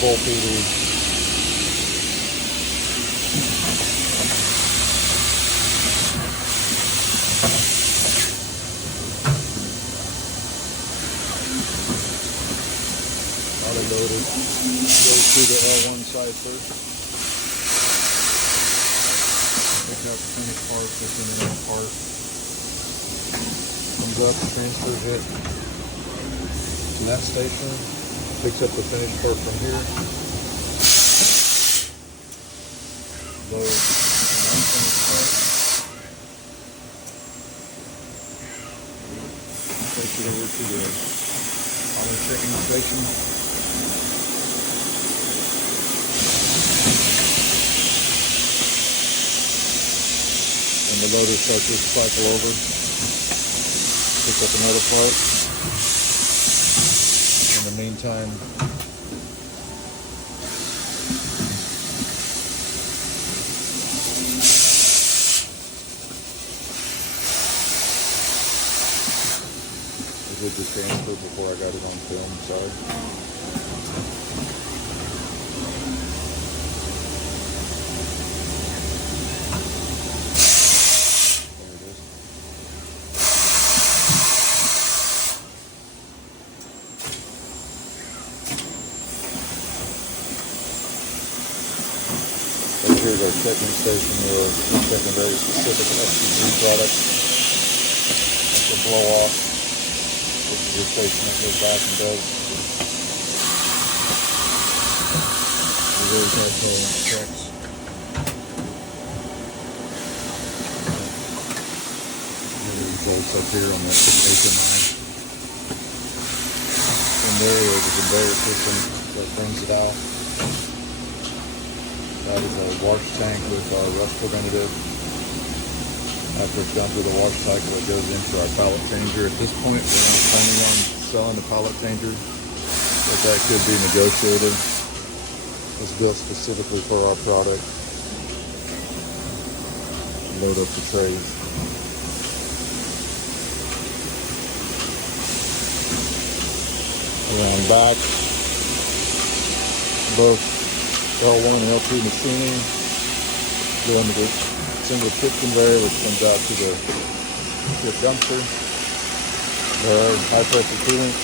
bowl feeders. Loaded. Goes through the L1 side first. Pick up the finished part, push in the other part. Comes up, transfers it to that station. Picks up the finished part from here. Loads an unfinished part. Takes it over to the auto checking station. And the loader starts to cycle over, pick up another part. In the meantime, I did the transfer before I got it on film, sorry. Here's our checking station where we're checking very specific FCC products. That's a blow off. This is your station that goes back and does the very careful checks. And the results up here on the HMI. And there is a conveyor system that brings it out. That is a wash tank with our rust preventative. After it's done through the wash cycle, it goes into our pallet changer. At this point, we're not planning on selling the pallet changer, but that could be negotiated. It's built specifically for our product. Load up the trays. Around back, both L1 and L2 machining, going to the single tip conveyor, which comes out to the dumpster. The high pressure coolant